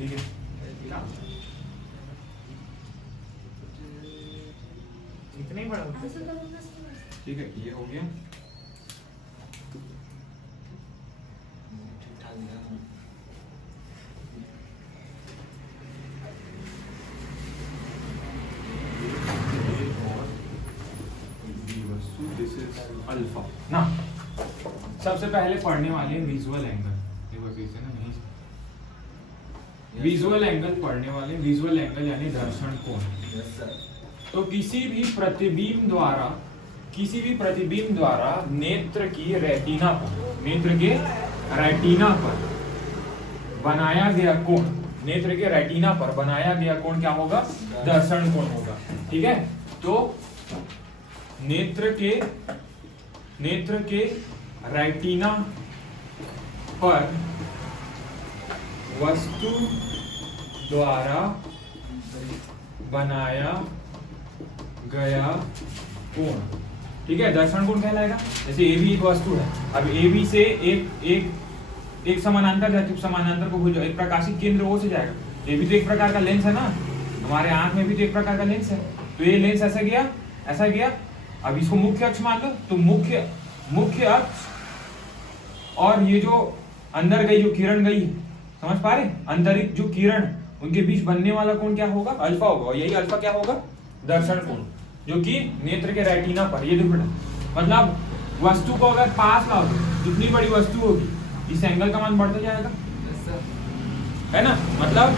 ठीक है, इतना ही बड़ा होता है। ठीक है, ये हो गया। दिस इज अल्फा ना। सबसे पहले पढ़ने वाले हैं विजुअल एंगल। देखो कैसे ना, नहीं विजुअल एंगल पढ़ने वाले, विजुअल एंगल यानी दर्शन कोण। तो किसी भी प्रतिबिंब द्वारा नेत्र की रेटिना पर, नेत्र के रेटिना पर बनाया गया कोण, नेत्र के रेटिना पर बनाया गया कोण क्या होगा? दर्शन कोण होगा। ठीक है, तो नेत्र के रेटिना पर वस्तु द्वारा बनाया गया कोण, ठीक है, दर्शन कोण कहलाएगा। जैसे ए बी एक वस्तु है, अब ए बी से एक समानांतर जाती है, समानांतर को भूल जाओ, एक प्रकाशिक केंद्र वो से जाएगा। ये भी तो एक प्रकार का लेंस है ना, हमारे आंख में भी तो एक प्रकार का लेंस है। तो ये लेंस ऐसा गया। अब इसको मुख्य अक्ष मान लो, तो मुख्य अक्ष और ये जो अंदर गई जो किरण गई, समझ पा रहे, अंतरिक्ष जो किरण, उनके बीच बनने वाला कोण क्या होगा? अल्फा होगा। और यही अल्फा क्या होगा? दर्शन कोण, जो कि नेत्र के रेटिना पर। ये देखो बेटा, मतलब वस्तु को अगर पास लाओ, जितनी बड़ी वस्तु होगी इस एंगल का मान बढ़ता जाएगा, है ना। मतलब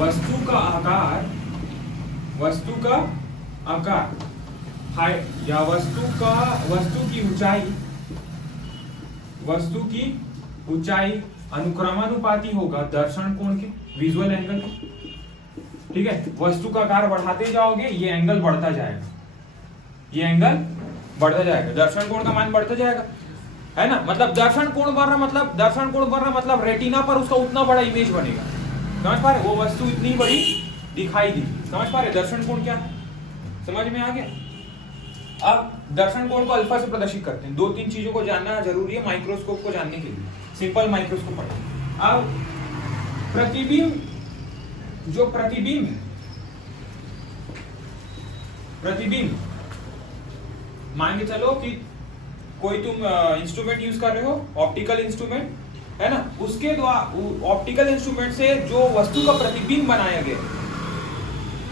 वस्तु का आकार हाइट या वस्तु की ऊंचाई अनुक्रमानुपाती होगा दर्शन कोण के, विजुअल एंगल के। ठीक है, वस्तु का आकार बढ़ाते जाओगे, ये एंगल बढ़ता जाएगा, ये एंगल बढ़ता जाएगा, दर्शन कोण का मान बढ़ता जाएगा, है ना। मतलब दर्शन कोण बढ़ रहा मतलब रेटिना पर उसका उतना बड़ा इमेज बनेगा। समझ पा रहे, वो वस्तु इतनी बड़ी दिखाई दी। समझ पा रहे दर्शन कोण क्या है? समझ में आ गया। अब दर्शन कोण को अल्फा से प्रदर्शित करते हैं। 2-3 चीजों को जानना जरूरी है माइक्रोस्कोप को जानने के लिए। सिंपल माइक्रोस्कोप पढ़ें। अब प्रतिबिंब मान के चलो कि कोई तुम इंस्ट्रूमेंट यूज कर रहे हो, ऑप्टिकल इंस्ट्रूमेंट, है ना। उसके द्वारा ऑप्टिकल इंस्ट्रूमेंट से जो वस्तु का प्रतिबिंब बनाया गया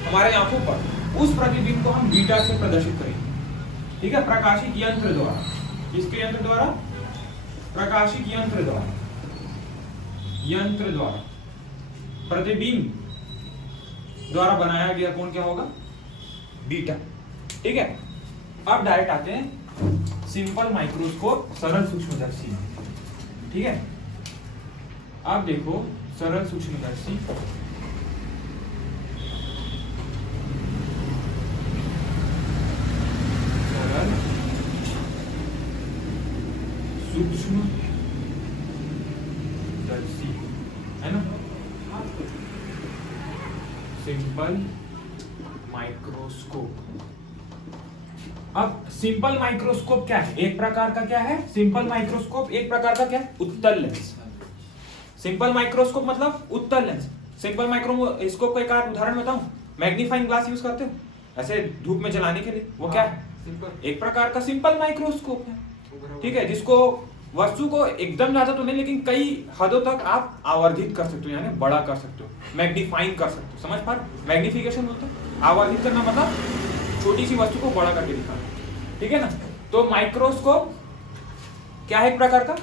हमारे आंखों पर, उस प्रतिबिंब को हम बीटा से प्रदर्शित करेंगे। ठीक है, प्रकाशिक यंत्र द्वारा। किसके यंत्र द्वारा? प्रकाशिक यंत्र द्वारा प्रतिबिंब द्वारा बनाया गया कोण क्या होगा? बीटा। ठीक है, अब डायरेक्ट आते हैं सिंपल माइक्रोस्कोप, सरल सूक्ष्मदर्शी। ठीक है, आप देखो सरल सूक्ष्मदर्शी, सूक्ष्मदर्शी, है ना। Simple microscope. अब सिंपल माइक्रोस्कोप क्या है? एक प्रकार का क्या है? सिंपल माइक्रोस्कोप एक प्रकार का क्या है? उत्तल लेंस। सिंपल माइक्रोस्कोप मतलब उत्तल लेंस। सिंपल माइक्रोस्कोप का एक उदाहरण बताऊं, मैग्नीफाइंग ग्लास यूज करते हो ऐसे धूप में जलाने के लिए, वो क्या है? एक प्रकार का सिंपल माइक्रोस्कोप है। ठीक है, जिसको वस्तु को एकदम ज्यादा तो नहीं लेकिन कई हदों तक आप आवर्धित कर सकते हो, यानी बड़ा कर सकते हो, मैग्नीफाइंग कर सकते हो। समझ पा रहे? मैग्निफिकेशन बोलते हैं, आवर्धित करना मतलब छोटी सी वस्तु को बड़ा करके दिखाना। ठीक है ना। तो माइक्रोस्कोप क्या है? एक प्रकार का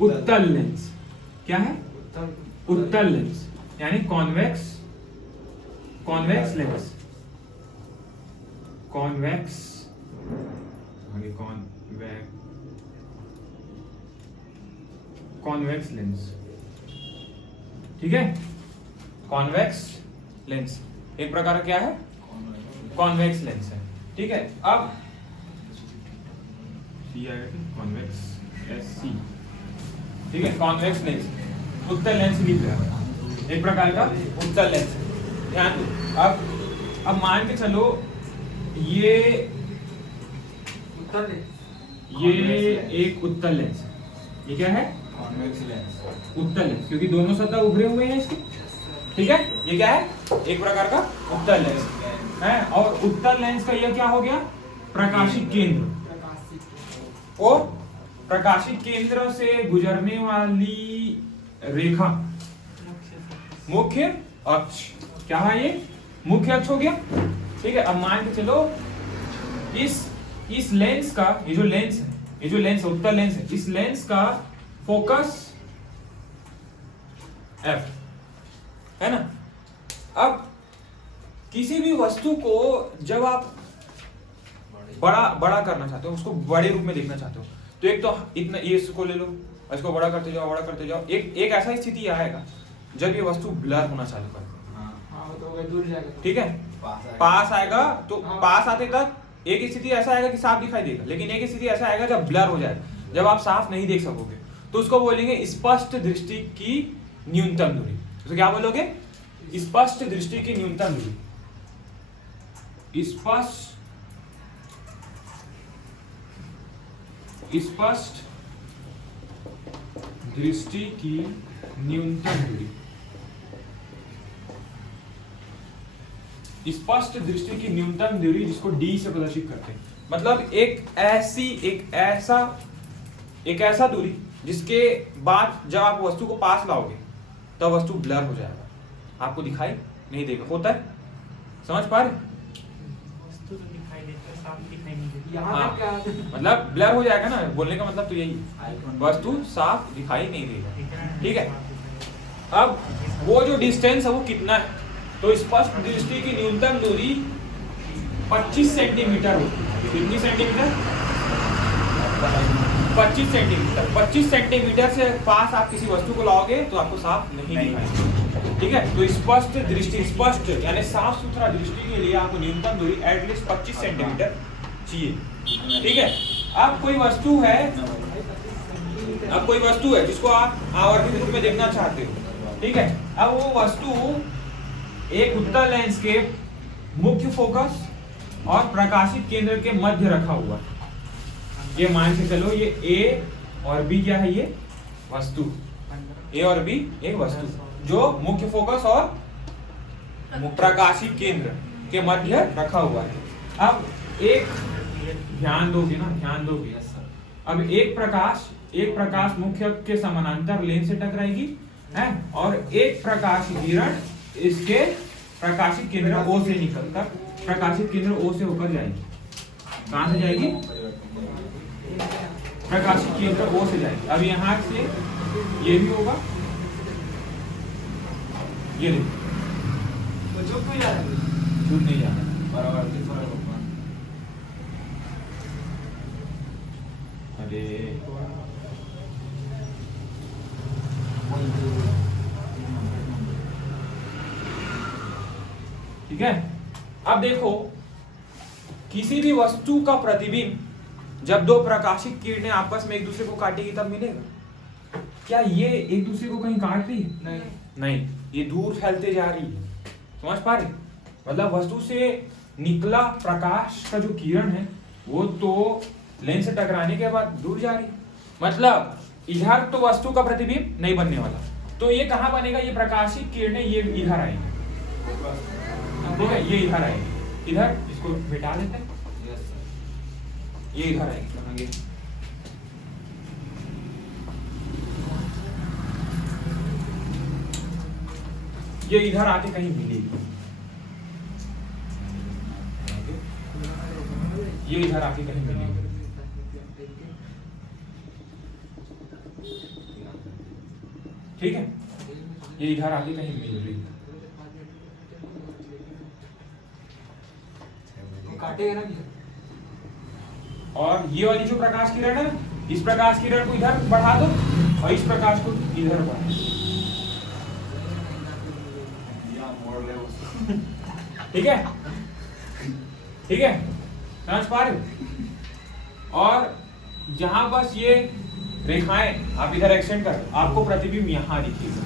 उत्तल लेंस। क्या है? उत्तल लेंस, यानी कॉन्वेक्स लेंस। Convex lens. ठीक है, कॉन्वेक्स लेंस एक प्रकार का क्या है? कॉन्वेक्स लेंस है। ठीक है, अब कॉन्वेक्स SC। ठीक है, कॉन्वेक्स लेंस, उत्तल लेंस लिख रहा है, एक प्रकार का उत्तल लेंस। ध्यान दो। अब मान के चलो ये एक उत्तल लेंस है। ये क्या है? कॉन्वेक्स लेंस, उत्तल लेंस, क्योंकि दोनों सतह उभरे हुए हैं इसके। ठीक है, ये क्या है? एक प्रकार का उत्तल लेंस है। और उत्तल लेंस का ये क्या हो गया? प्रकाशिक केंद्र। और प्रकाशिक केंद्र से गुजरने वाली रेखा मुख्य अक्ष। क्या है ये? मुख्य अक्ष हो गया। ठीक है, अब मान के चलो इस लेंस का, ये जो लेंस है, उत्तल लेंस है, इस लेंस का फोकस F है ना। अब किसी भी वस्तु को जब आप बड़ा करना चाहते हो, उसको बड़े रूप में देखना चाहते हो, तो एक तो इतना ये इसको ले लो, इसको बड़ा करते जाओ। एक ऐसा स्थिति आएगा जब ये वस्तु ब्लर होना चालू करे। तो दूर जाएगा, ठीक है, पास आएगा तो पास आते तक एक स्थिति ऐसा आएगा कि साफ दिखाई देगा, लेकिन एक स्थिति ऐसा आएगा जब ब्लर हो जाएगा, जब आप साफ नहीं देख सकोगे, तो उसको बोलेंगे स्पष्ट दृष्टि की न्यूनतम दूरी। तो क्या बोलोगे? स्पष्ट दृष्टि की न्यूनतम दूरी। स्पष्ट दृष्टि की न्यूनतम दूरी। स्पष्ट दृष्टि की न्यूनतम दूरी, जिसको D से प्रदर्शित करते हैं। मतलब एक ऐसा दूरी जिसके बाद जब आप वस्तु को पास लाओगे तब वस्तु ब्लर हो जाएगा, आपको दिखाई नहीं देगा। होता है, समझ पा रहे? वस्तु तो दिखाई देता है, साफ दिखाई नहीं देती। यहाँ तक क्या? मतलब ब्लर हो जाएगा ना, बोलने का मतलब तो यही, वस्तु साफ दिखाई नहीं देगा। ठीक है, अब वो जो डिस्टेंस है वो कितना है? तो स्पष्ट दृष्टि की न्यूनतम दूरी 25 सेंटीमीटर होती है। कितनी सेंटीमीटर? 25 सेंटीमीटर। 25 सेंटीमीटर से पास आप किसी वस्तु को लाओगे तो आपको साफ नहीं दिखाई। ठीक है, तो स्पष्ट दृष्टि, स्पष्ट यानी साफ सुथरा दृष्टि के लिए आपको न्यूनतम दूरी एटलीस्ट 25 सेंटीमीटर चाहिए। ठीक है, अब कोई वस्तु है जिसको आप आवर्धित रूप में देखना चाहते हो। ठीक है, अब वो वस्तु एक उत्तल लेंस के मुख्य फोकस और प्रकाशित केंद्र के मध्य रखा हुआ है। ये मान के चलो ये A और B क्या है? ये वस्तु A और B एक वस्तु जो मुख्य फोकस और प्रकाशित केंद्र के मध्य रखा हुआ है। अब एक ध्यान दोगे ना, ध्यान दोगे। अब एक प्रकाश मुख्य के समानांतर लेंस से टकराएगी है, और एक प्रकाश किरण इसके प्रकाशित केंद्र O से निकलकर प्रकाशित केंद्र O से होकर जाएगी। कहां से जाएगी? प्रकाशित केंद्र O से जाएगी। अब यहां से ये भी होगा, ये देखो, तो झुक नहीं जा रहा है, झुक नहीं जा रहा। परावर्तित फरक होगा। अरे ठीक है, अब देखो किसी भी वस्तु का प्रतिबिंब जब दो प्रकाशित किरणें आपस में एक दूसरे को काटेगी तब मिलेगा। क्या ये एक दूसरे को कहीं काट रही है? नहीं, ये दूर फैलते जा रही है। समझ पा रहे? मतलब वस्तु से निकला प्रकाश का जो किरण है वो तो लेंस से टकराने के बाद दूर जा रही है। मतलब इधर तो वस्तु का प्रतिबिंब नहीं बनने वाला, तो ये कहाँ बनेगा? ये प्रकाशित किरणें ये इधर आएंगी। ठीक है, ये इधर आएंगे, इधर इसको मिटा देते हैं, ये इधर आएंगे। ये इधर आके कहीं मिलेगी, ये इधर आके कहीं मिलेगी। ठीक है, ये इधर आके कहीं मिल रही है। काटेगा ना। और ये वाली जो प्रकाश किरण है, इस प्रकाश किरण को इधर बढ़ा दो और इस प्रकाश को इधर बढ़ा दो। ठीक है, ठीक है, समझ पा रहे हो? और जहां बस ये रेखाएं आप इधर एक्सटेंड कर, आपको प्रतिबिंब यहां दिखेगा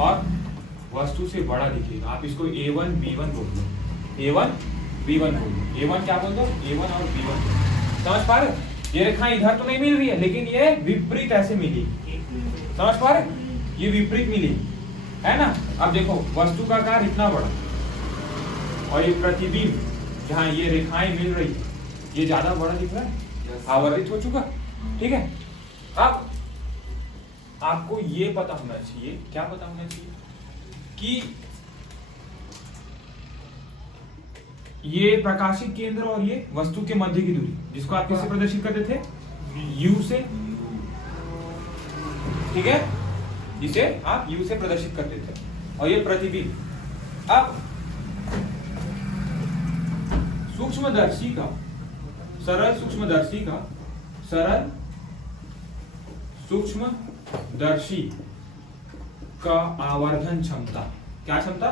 और वस्तु से बड़ा दिखेगा। आप इसको A1 B1 बोल दो, A1 B1 बोल दो। A1 क्या बोल दो? A1 और B1। समझ पा रहे हो? ये रेखाएं इधर तो नहीं मिल रही है, लेकिन ये विपरीत ऐसे मिली, समझ पा रहे, ये विपरीत मिली है ना। अब देखो वस्तु का आकार इतना बड़ा और ये प्रतिबिंब जहाँ ये रेखाएं मिल रही है ये ज्यादा बड़ा दिख रहा है, आवर्धित हो चुका, ठीक है। अब आपको ये पता होना चाहिए, क्या पता होना चाहिए कि ये प्रकाशिक केंद्र और ये वस्तु के मध्य की दूरी, जिसको आप किससे प्रदर्शित करते थे, U से, ठीक है, जिसे आप U से प्रदर्शित करते थे, और ये प्रतिबिंब। अब सूक्ष्मदर्शी का सरल सूक्ष्मदर्शी का आवर्धन क्षमता, क्या क्षमता,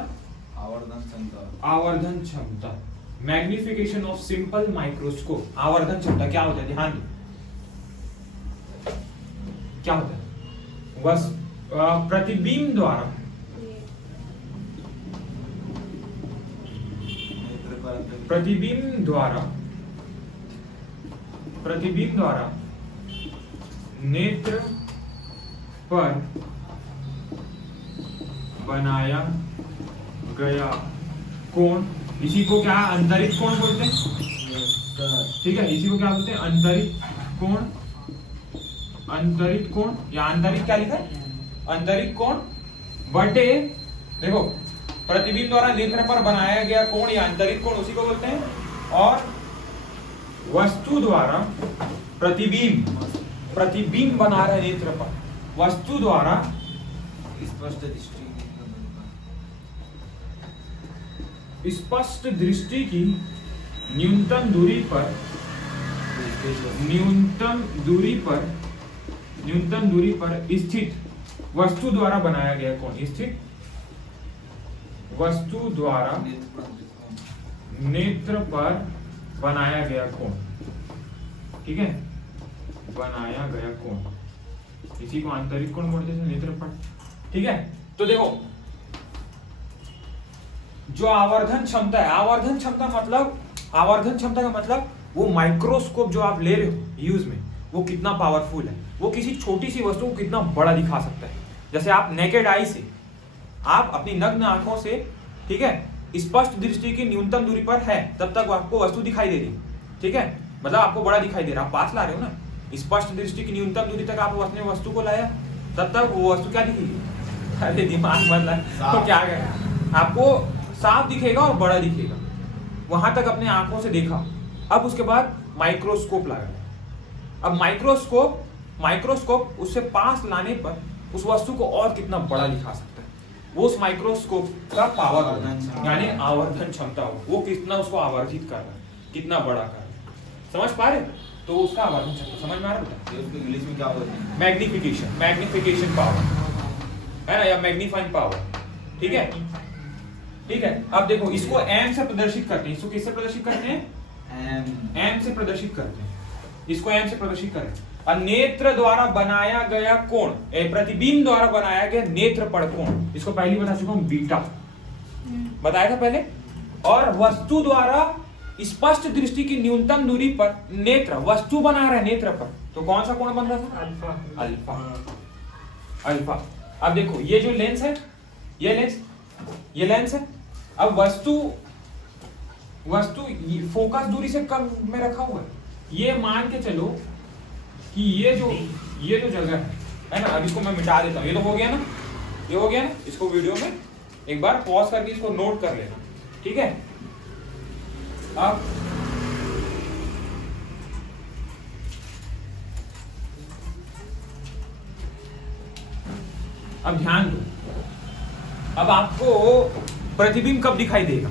आवर्धन क्षमता, मैग्निफिकेशन ऑफ सिंपल माइक्रोस्कोप। आवर्धन क्षमता क्या होता है, ध्यान दो, क्या होता है, बस प्रतिबिंब द्वारा नेत्र पर बनाया गया कोण, इसी को क्या अंतरित कोण बोलते हैं, ठीक है, इसी को क्या बोलते हैं, अंतरित कोण या आंतरिक, क्या लिखा है, अंतरित कोण बटे, देखो प्रतिबिंब द्वारा नेत्र पर बनाया गया कोण या अंतरित कोण उसी को बोलते हैं, और वस्तु द्वारा प्रतिबिंब बना रहे नेत्र पर, वस्तु द्वारा स्पष्ट दृष्टि की न्यूनतम दूरी पर स्थित वस्तु द्वारा बनाया गया कोण, स्थित वस्तु द्वारा नेत्र पर बनाया गया कोण, ठीक है, बनाया गया कोण, इसी को आंतरिक कोण बोलते हैं, नेत्र पर, ठीक है। तो देखो जो आवर्धन क्षमता है, आवर्धन क्षमता का मतलब वो माइक्रोस्कोप जो आप ले रहे हो यूज में, वो कितना पावरफुल है, वो किसी छोटी सी वस्तु को कितना बड़ा दिखा सकता है। जैसे आप नेकेड आई से, आप अपनी नग्न आंखों से, ठीक है, स्पष्ट दृष्टि की न्यूनतम दूरी पर है, तब तक आपको वस्तु दिखाई दे रही, ठीक है, मतलब आपको बड़ा दिखाई दे रहा, आप पास ला रहे हो ना, स्पष्ट दृष्टि की न्यूनतम दूरी तक आप अपने वस्तु को लाया, तब तक वो वस्तु क्या दिखेगी, अरे दिमाग बदला तो क्या करें, आपको साफ दिखेगा और बड़ा दिखेगा, वहां तक अपने आंखों से देखा। अब उसके बाद माइक्रोस्कोप लगाया, अब माइक्रोस्कोप उससे पास लाने पर उस वस्तु को और कितना बड़ा दिखा सकता है, वो उस माइक्रोस्कोप का पावर यानी आवर्धन क्षमता हो, वो कितना उसको आवर्धित कर रहा है, कितना बड़ा कर रहा है, समझ पा रहे, तो उसका आवर्धन क्षमता समझ में आ रहा है, इंग्लिश में क्या बोलते हैं, मैग्निफिकेशन पावर है ना, या मैग्नीफाइंग पावर, ठीक है, ठीक है। अब देखो इसको एम से प्रदर्शित करते हैं, इसको किससे प्रदर्शित करते हैं, एम से प्रदर्शित करते हैं, इसको एम से प्रदर्शित करें। और नेत्र द्वारा बनाया गया कोण, प्रतिबिंब द्वारा बनाया गया नेत्र पर कोण, इसको पहले बता चुका हूं, बीटा बताया था पहले। और वस्तु द्वारा स्पष्ट दृष्टि की न्यूनतम दूरी पर नेत्र, वस्तु बना रहा है नेत्र पर, तो कौन सा कोण बन रहा था, अल्फा। अब देखो ये जो लेंस है, ये लेंस है, अब वस्तु फोकस दूरी से कम में रखा हुआ है, ये मान के चलो कि ये जो जगह है ना, अब इसको मैं मिटा देता हूँ, ये तो हो गया ना, ये हो गया ना, इसको वीडियो में एक बार पॉज करके इसको नोट कर लेना, ठीक है। अब ध्यान दो, अब आपको प्रतिबिंब कब दिखाई देगा,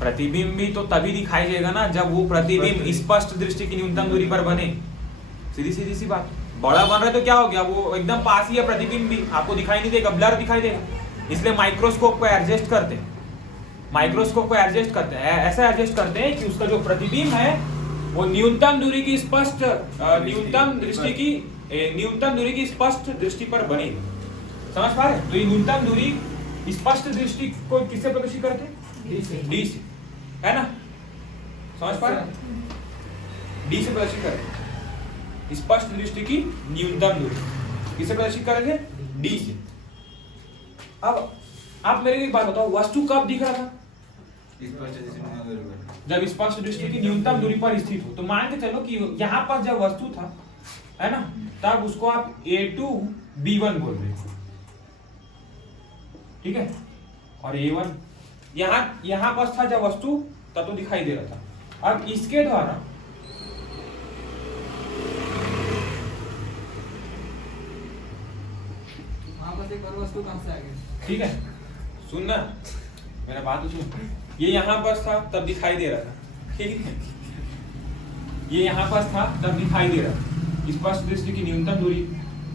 प्रतिबिंब भी तो तभी दिखाई देगा ना जब वो प्रतिबिंब स्पष्ट दृष्टि की न्यूनतम दूरी पर बने, सीधी सी बात। बड़ा बन रहा है तो क्या हो गया, वो एकदम पास ही है, प्रतिबिंब भी आपको दिखाई नहीं देगा, ब्लर दिखाई देगा, इसलिए माइक्रोस्कोप को एडजस्ट करते हैं, ऐसा एडजस्ट करते हैं कि उसका जो प्रतिबिंब है वो न्यूनतम दूरी की स्पष्ट दृष्टि पर बने, समझ पा रहे। तो ये न्यूनतम दूरी स्पष्ट दृष्टि को किससे प्रदर्शित करते हैं, डी से, है ना, समझ पा रहे। डी से प्रदर्शित करेंगे। स्पष्ट दृष्टि की न्यूनतम दूरी किसे प्रदर्शित करेंगे? डी से। अब आप मेरे को एक बात बताओ, वस्तु कब दिख रहा था? जब स्पष्ट दृष्टि की न्यूनतम दूरी पर स्थित हो। तो मान के चलो कि यहाँ पर जब वस्तु था, है ना, तब उसको आप A2 B1 बोल रहे हो, ठीक है, और A1 यहाँ पर था जब वस्तु, तब तो दिखाई दे रहा था। अब इसके द्वारा वहाँ पर एक और वस्तु कहाँ से आ गई? ठीक है, सुनना मेरा बात तो सुन। ये यहाँ पर था तब दिखाई दे रहा था, ठीक है, ये यहाँ पर था तब दिखाई दे रहा था। स्पष्ट दृष्टि की न्यूनतम दूरी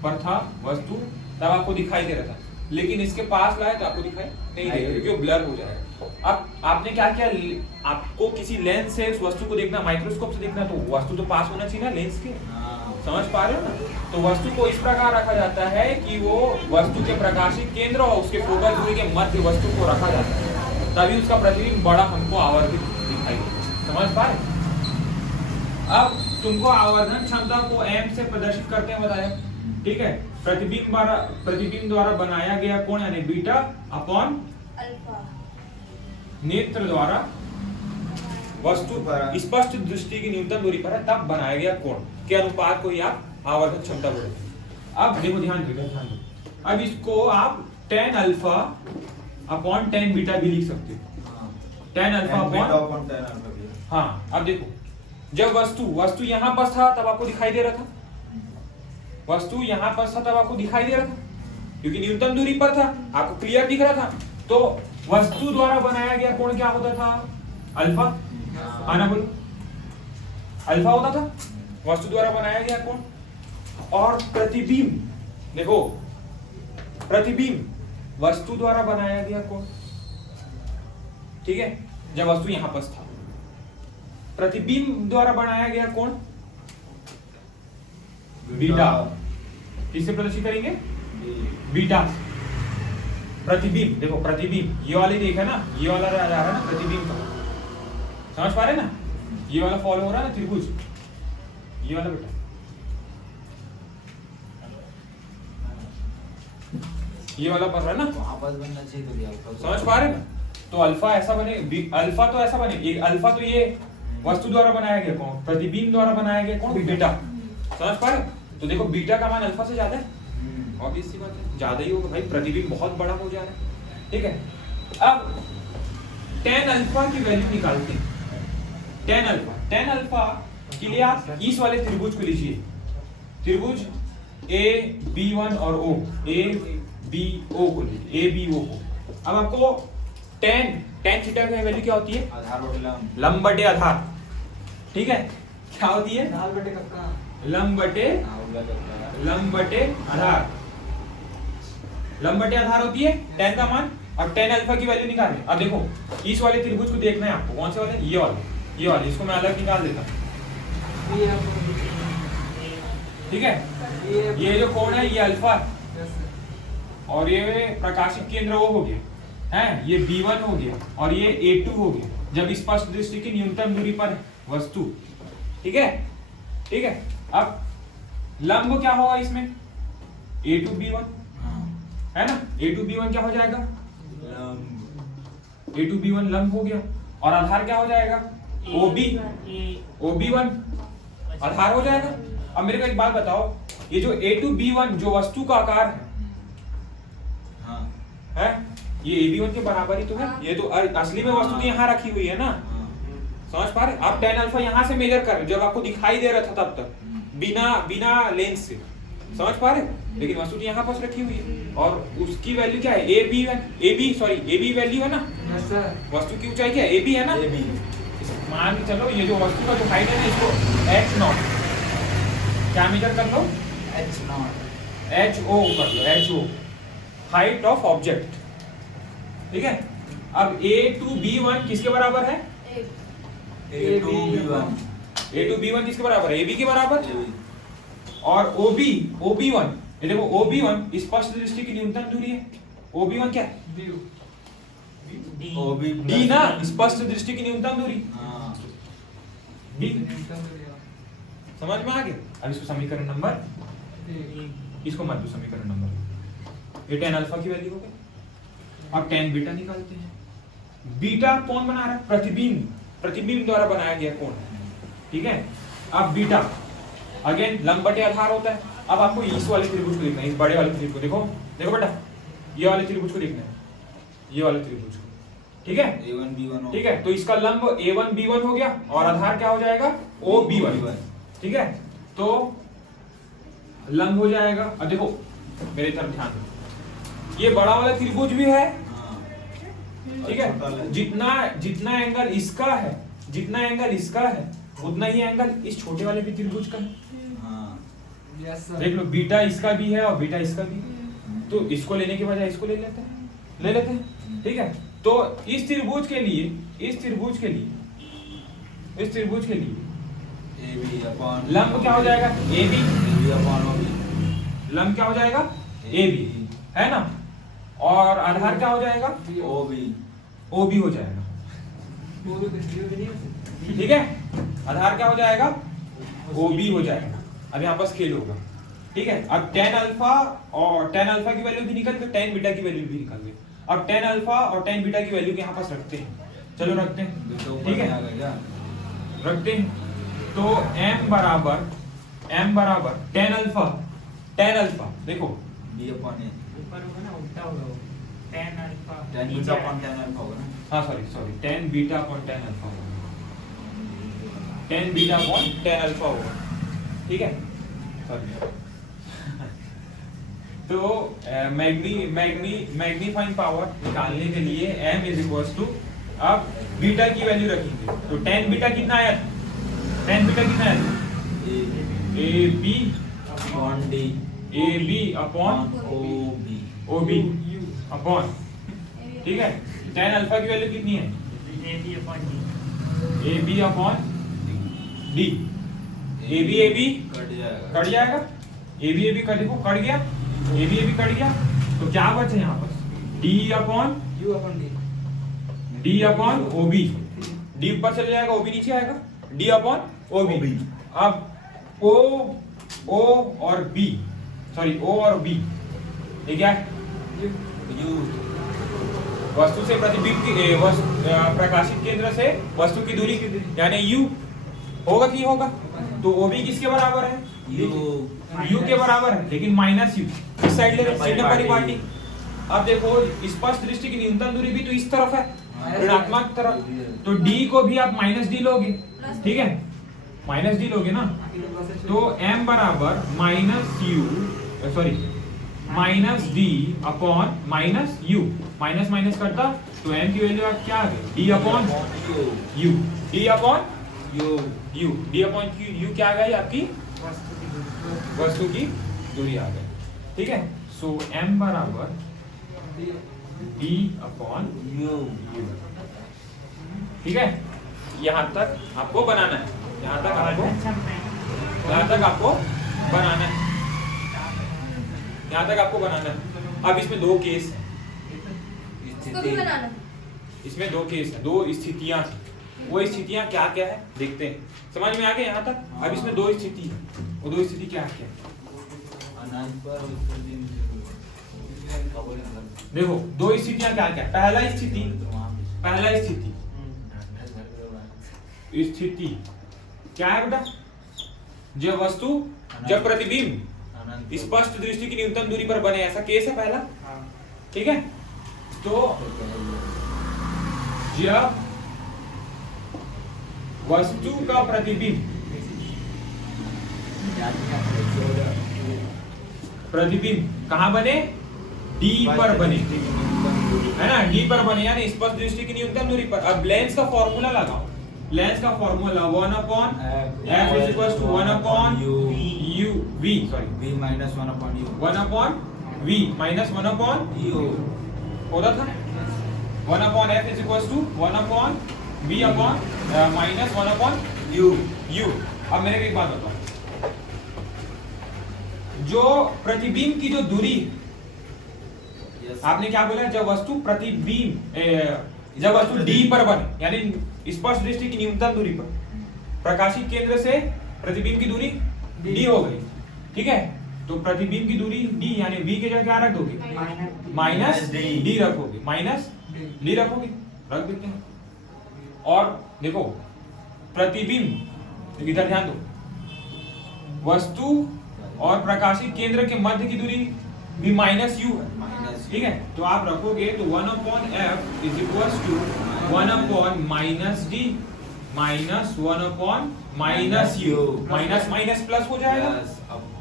पर था वस्तु, तब आपको दिखाई दे रहा था। लेकिन इसके पास लाए तो आपको दिखाई नहीं देगा, क्योंकि वो ब्लर हो जाएगा। अब आपने क्या किया, आपको किसी लेंस से उस वस्तु को देखना, माइक्रोस्कोप से देखना, तो वस्तु तो पास होना चाहिए ना लेंस के, समझ पा रहे हो ना? तो वस्तु को इस प्रकार रखा जाता है कि वो वस्तु के प्रकाशित केंद्र और उसके फोकस दूरी के मध्य वस्तु को रखा जाता है, तभी उसका प्रतिबिंब बड़ा हमको आवर्धित दिखाई देता। समझ पा रहे? अब तुमको आवर्धन क्षमता को m से प्रदर्शित करते हैं बताया, ठीक है। प्रतिबिंब द्वारा बनाया गया कोण यानी बीटा अपॉन अल्फा नेत्र द्वारा वस्तु पर स्पष्ट दृष्टि की न्यूनतम दूरी पर है तब बनाया गया कोण के अनुपात को ही आप आवर्धन क्षमता बोलते हैं। अब देखो, ध्यान दो। अब इसको आप tan alpha upon tan beta भी लिख सकते हो। tan alpha upon tan alpha. हाँ, अब देखो, जब वस्तु यहाँ पर था तब आपको दिखाई दे रहा था, वस्तु यहाँ पर था तब आपको दिखाई दे रहा था, क्योंकि न्यूनतम दूरी पर था, आपको क्लियर दिख रहा था। तो वस्तु द्वारा बनाया गया कोण क्या होता था? अल्फा। आना बोलो, अल्फा होता था वस्तु द्वारा बनाया गया कोण। और प्रतिबिंब, देखो, प्रतिबिंब वस्तु द्वारा बनाया गया कोण, ठीक है, जब वस्तु यहां पर था। प्रतिबिंब द्वारा बनाया गया कोण बीटा, किससे प्रदर्शित करेंगे? बीटा। प्रतिबिंब, देखो प्रतिबिंब, ये वाले देखा ना, ये वाला आ रहा है ना प्रतिबिंब का, समझ पा रहे ना? ये वाला फॉलो हो रहा है ना त्रिभुज, ये वाला बेटा, ये वाला पढ़ रहा है ना, आपस बनना चाहिए तो क्या? समझ पा रहे ना? तो अल्फा ऐसा बने, अल्फा तो ऐसा बने, एक अल्फा तो ये वस्तु द्वारा बनाया गया कोण, प्रतिबिंब द्वारा बनाया गया कोण बीटा, समझ पा रहे? तो देखो बीटा का मान अल्फा से ज्यादा है, ऑब्वियस सी बात है, ज्यादा ही होगा भाई, प्रतिबिंब बहुत बड़ा हो जा रहा है, ठीक है। अब tan अल्फा की वैल्यू निकालते हैं। tan अल्फा के लिए आप इस वाले त्रिभुज को लीजिए, त्रिभुज ABO और O, ABO को लीजिए, ABO को। अब आपको tan थीटा की वैल्यू क्या होती है? आधार बटे लंब। लंब बटे आधार, ठीक है, क्या होती है? दाल बटे कक्का। लंब बटे आधार, लंब बटे आधार होती है tan का मान। अब tan अल्फा की वैल्यू निकालनी। अब देखो, इस वाले त्रिभुज को देखना है आपको, कौन से वाले? ये वाले, इसको मैं अलग निकाल देता हूं, ये आपको ठीक है। ये जो कोण है ये अल्फा है, यस सर। और ये प्रकाशित केंद्र वो हो गया है, ये B1 हो गया, और ये A2 हो गया, जब स्पष्ट दृष्टि की न्यूनतम दूरी पर वस्तु, ठीक है, ठीक है। अब लंब क्या होगा इसमें? A2 B1 है ना, A2 B1 क्या हो जाएगा? A2 B1 लंब हो गया, और आधार क्या हो जाएगा? OB1 आधार हो जाएगा। अब मेरे को एक बात बताओ, ये जो A2 B1 जो वस्तु का आकार है, ये AB1 के बराबर ही तो है। ये तो असली में वस्तु तो यहाँ रखी हुई है ना, समझ पा रहे? आप tan अल्फा यहाँ से मेजर कर रहे, जब आपको दिखाई दे रहा था तब तक, बिना लेंस से, समझ पा रहे? लेकिन वस्तु तो यहाँ पास रखी हुई है, और उसकी वैल्यू क्या है? AB वैल्यू है ना, यस सर। वस्तु की ऊंचाई क्या है? AB है ना। मान के चलो ये जो वस्तु का जो हाइट है ना, इसको H0 क्या मेजर कर लो? HO कर लो, HO हाइट ऑफ ऑब्जेक्ट, ठीक है। अब A2 B1 किसके बराबर है? A2 B1 किसके बराबर है? AB के बराबर। और OB1, ये देखो OB1 स्पष्ट दृष्टि की न्यूनतम दूरी है। OB1 क्या है? D ना, स्पष्ट दृष्टि की न्यूनतम दूरी, D, समझ में आ गया? अब इसको समीकरण नंबर, इसको मत दो समीकरण नंबर, ये tan अल्फा की वैल्यू हो गई। अब tan बीटा निकालते हैं। बीटा कौन बना रहा है? प्रतिबिंब, प्रतिबिंब द्वारा बनाया गया कोण, ठीक है। अब बीटा अगेन लंब बटे आधार होता है। अब आपको इस वाले त्रिभुज को देखना है, इस बड़े वाले त्रिभुज को देखो, देखो बेटा, ये वाले त्रिभुज को देखना है, ये वाले त्रिभुज को, ठीक है। A1 B1 ठीक है, तो इसका लंब A1 B1 हो गया और आधार क्या हो जाएगा? OB1, ठीक है। तो लंब हो जाएगा, अब देखो मेरे तरफ ध्यान दो, ये बड़ा वाला त्रिभुज भी है, ठीक है। जितना एंगल इसका है, जितना एंगल इसका है, उतना ही एंगल इस छोटे वाले भी त्रिभुज का है। Yes sir. देख लो, बीटा इसका भी है और बीटा इसका भी है, तो इसको लेने के बजाय इसको ले लेते हैं, ठीक है। तो इस त्रिभुज के लिए, इस त्रिभुज के लिए, इस त्रिभुज के लिए AB upon लंब क्या हो जाएगा? AB, AB upon OB, लंब क्या हो जाएगा? AB, है ना। और आधार क्या हो जाएगा? OB, OB हो जाएगा, वो भी नहीं है। ठीक है। आधार क्या हो जाएगा? OB हो जाएगा। अब यहाँ पर स्केल होगा, ठीक है। अब tan अल्फा और tan अल्फा की वैल्यू भी निकल गई, tan बीटा की वैल्यू भी निकल गई। अब tan अल्फा और tan बीटा की वैल्यू के यहाँ पास रखते हैं, चलो रखते हैं, ठीक है, रखते हैं। तो m बराबर tan अल्फा देखो B upon A, ऊपर होगा ना, उल्टा होगा वो, tan अल्फा tan नीचे beta upon आएगा। tan alpha होगा ना। हाँ sorry tan beta upon tan alpha होगा, tan beta upon tan alpha होगा, ठीक है। सॉरी तो मैग्नीफाइंग पावर निकालने के लिए m इज इक्वल टू, अब बीटा की वैल्यू रखेंगे, तो tan बीटा कितना आया? tan बीटा कितना आया? AB upon D AB upon OB, OB upon, ठीक है। tan अल्फा की वैल्यू कितनी है? AB upon D। AB upon D, AB cut जाएगा, कट जाएगा, AB कट, देखो कट गया, AB कट गया, तो क्या बचे यहाँ पर? D upon U upon D। D upon OB, D ऊपर चले जाएगा, OB नीचे आएगा, D अपॉन OB। अब O और B, सॉरी O और B, ये क्या है? U वस्तु से प्रतिबिंब की प्रकाशित केंद्र से वस्तु की दूरी यानी U होगा कि होगा? तो OB किसके बराबर है? U के बराबर है, लेकिन माइनस U इस साइड ले रहे हैं, सिग्मा परिपाटी। अब देखो स्पष्ट दृष्टि की न्यूनतम दूरी भी तो इस तरफ है, ऋणात्मक तरफ, तो D को भी आप माइनस D लोगे, ठीक है, माइनस D लोगे ना। तो M बराबर minus D upon minus U, minus minus करता तो M की वैल्यू आप क्या आ गई? D upon U, D upon U, D upon U क्या आ गई आपकी? वस्तु की दूरी आ गई, ठीक है। सो M बराबर D अपॉन U, ठीक है। यहाँ तक आपको बनाना है, यहाँ तक आपको बनाना है, यहाँ तक आपको बनाना है। अब इसमें दो केस हैं, इसको भी बनाना। इसमें दो केस है, दो स्थितियां हैं। वो स्थितियां क्या क्या है देखते हैं, समझ में आ गया यहाँ तक? अब इसमें दो स्थिति है, वो दो स्थिति क्या क्या है अनंत पर देखो। दो स्थितियां क्या क्या? पहला स्थिति स्थिति क्या है बेटा? जब वस्तु, जब प्रतिबिंब स्पष्ट दृष्टि की न्यूनतम दूरी पर बने, ऐसा केस है पहला, ठीक है। तो जब वस्तु का प्रतिबिंब कहाँ बने? D पर बने, है ना, D पर बने, यानी स्पष्ट दृष्टि की न्यूनतम दूरी पर। अब लेंस का फॉर्मूला लगाओ, लेंस का formula 1 upon F is equal to 1 upon U V, sorry V minus 1 upon U, 1 upon V minus 1 upon U होता था। 1 upon F is equal to 1 upon V upon minus 1 upon U। अब मेरे को एक बात बताओ, जो प्रतिबिंब की जो दूरी, आपने क्या बोला? जब वस्तु जब वस्तु D पर बने, यानी स्पष्ट दृष्टि की न्यूनतम दूरी पर, प्रकाशित केंद्र से प्रतिबिंब की दूरी d हो गई, ठीक है। तो प्रतिबिंब की दूरी d यानी v के जगह क्या रख दोगे, माइनस d रखोगे, माइनस d रखोगे, रख देते हैं। और देखो प्रतिबिंब, इधर ध्यान दो, वस्तु और प्रकाशित केंद्र के मध्य की दूरी भी माइनस u है, ठीक है। तो आप रखोगे तो 1/f is equals to 1/- d minus 1/- u, minus minus plus हो जाएगा,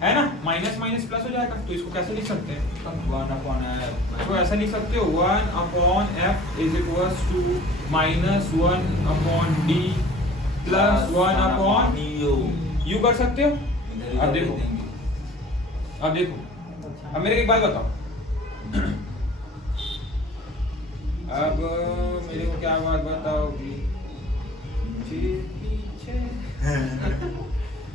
है ना, माइनस माइनस प्लस हो जाएगा। तो इसको कैसे लिख सकते हैं, 1/f तो ऐसा लिख सकते हो 1/f is equals to minus 1/d plus 1/u कर सकते हो। अब देखो, अब देखो, अब मेरे को एक बात बताओ, अब मेरे को क्या बात बताओगी,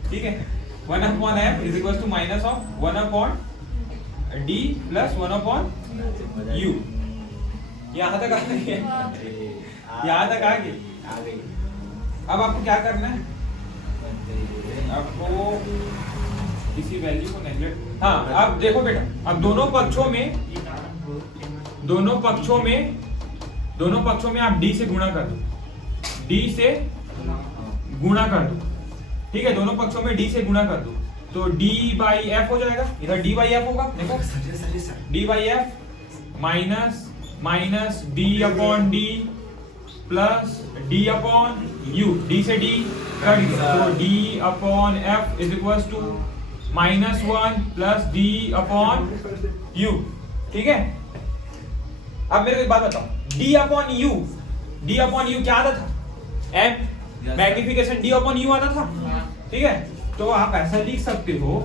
ठीक है। 1/f is equal to minus of 1/d plus 1/u। यहाँ तक आ गई है, यहाँ तक आ गई। अब आपको क्या करना है, आपको किसी वैल्यू को नेगलेक्ट, हाँ अब देखो बेटा, अब दोनों पक्षों में आप d से गुणा कर दो, d से गुणा कर दो, ठीक है। दोनों पक्षों में d से गुणा कर दो तो d/f हो जाएगा, इधर d/f होगा, देखो d/f minus d/d plus d/u, d से d कट गया, तो d/f is equals to -1 plus d/u, ठीक है। अब मेरे को एक बात बताओ, d/u क्या आता था, m मैग्निफिकेशन d/u आता था, ठीक है। तो आप ऐसा लिख सकते हो,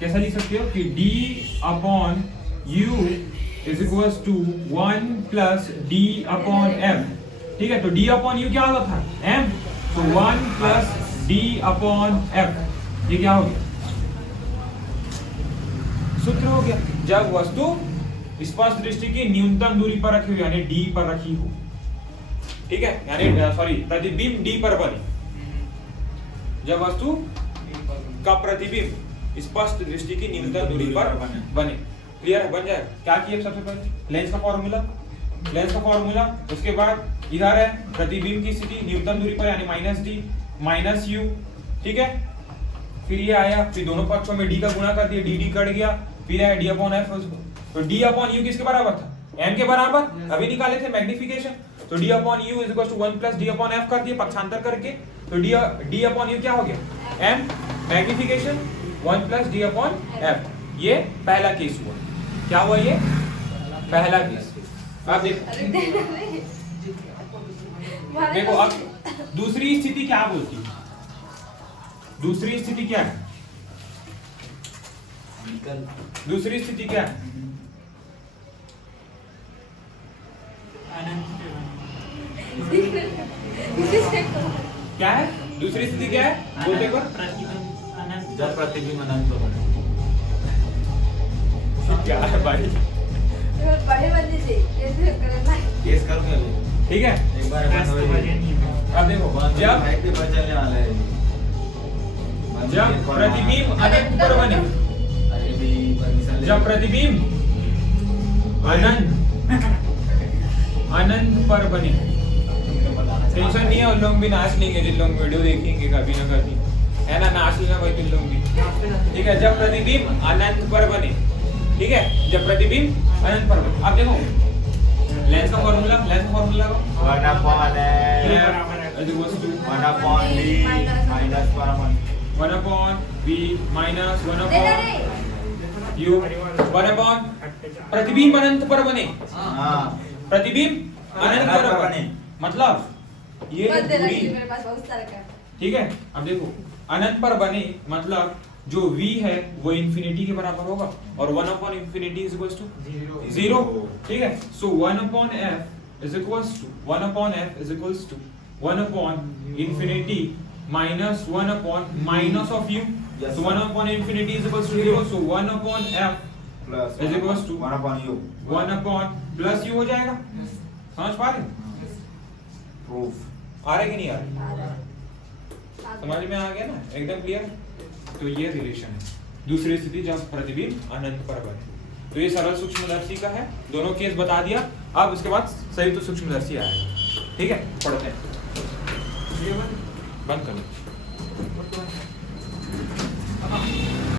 कैसा लिख सकते हो कि d/u is equals to 1 plus d/f, ठीक है। तो d/u क्या होता था, m, तो 1 प्लस d/f, ये क्या हो गया, सूत्र हो गया। जब वस्तु स्पष्ट दृष्टि की न्यूनतम दूरी पर रखी हुई यानी d पर रखी हो, ठीक है, यानी सॉरी प्रतिबिंब d पर बने, जब वस्तु का प्रतिबिंब स्पष्ट दृष्टि की न्यूनतम दूरी पर बने, क्लियर है, बन जाएगा। क्या किए सबसे पहले, लेंस का फॉर्मूला, उसके बाद इधर है प्रतिबिंब की स्थिति न्यूनतम दूरी पर यानी -d माइनस u, ठीक है। फिर ये आया, फिर दोनों पक्षों में d का गुणा कर दिया, dd कट गया, फिर है d/f, तो d/u किसके बराबर था, m के बराबर, अभी निकाले थे मैग्निफिकेशन, तो d/u is equal to 1 plus d/f कर दिया पक्षांतर करके, तो d/u क्या हो गया, m मैग्निफिकेशन 1 प्लस d/f। ये पहला केस हुआ, क्या हुआ, ये पहला केस। अब देखो अब दूसरी स्थिति क्या बोलती है, दूसरी स्थिति क्या है, दूसरी स्थिति क्या है, क्या है दूसरी स्थिति, क्या है बोलते एक बार, जब प्रतिबिंब अनंत बने, क्या है भाई, बड़े बंदे से ऐसे करना है, केस करोगे अभी, ठीक है। एक बार अब देखो जब पे चलने वाला है, जब प्रतिबिंब अनंत पर बने, जब प्रतिबिंब अनंत पर बने, टेंशन नहीं है, उन लोग भी नाच लेंगे जिन लोग वीडियो देखेंगे कभी ना कभी, है ना, नाच लेना भाई तुम लोग भी, ठीक है। जब प्रतिबिंब अनंत पर बने, ठीक है, जब प्रतिबिंब अनंत पर बने। अब देखो लेंस का फॉर्मूला, लेंस का फॉर्मूला 1/v माइनस 1/u 1/, प्रतिबिंब अनंत पर बने, प्रतिबिंब अनंत पर बने, मतलब ये दूरी, मेरे पास बहुत सारा का, ठीक है। अब देखो अनंत पर बने मतलब जो v है वो इंफिनिटी के बराबर होगा, और 1/∞ इज इक्वल्स टू 0, ठीक है। So 1/f is equals to 1/f is equals to 1/∞ minus 1/- of u, so 1/∞ is equals to 0, so 1/f plus is equals to 1/u 1/ plus u हो जाएगा, समझ पा रहे, प्रूफ आ रहा है कि नहीं आ रहा, समझ में आ गया ना, एकदम क्लियर। तो ये रिलेशन है। दूसरी स्थिति जब प्रतिबिंब अनंत पर बने, तो ये सरल सूक्ष्मदर्शी का है, दोनों केस बता दिया। अब उसके बाद संयुक्त सूक्ष्मदर्शी आएगा। ठीक है, पढ़ते हैं। ये बंद बंद कर लो। बंद